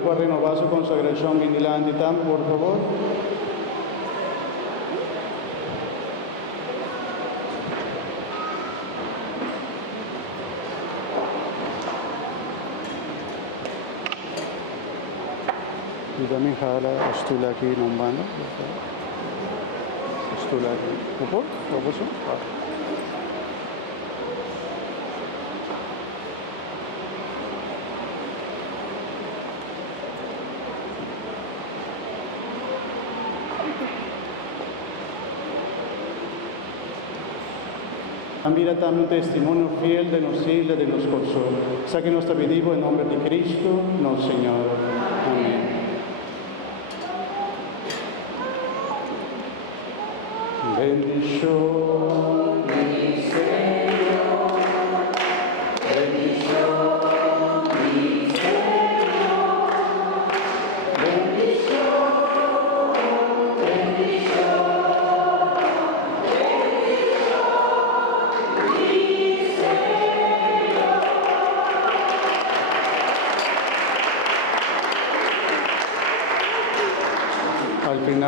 banco a renovar su consagración en el Anditam, por favor. Y también jala estuvo aquí nombando. Estuvo aquí. ¿Por? ¿Por eso? Mira también un testimonio fiel de nos isla de los corzos. Saque nuestra pedimos en nombre de Cristo, nuestro Señor. Amén. Bendición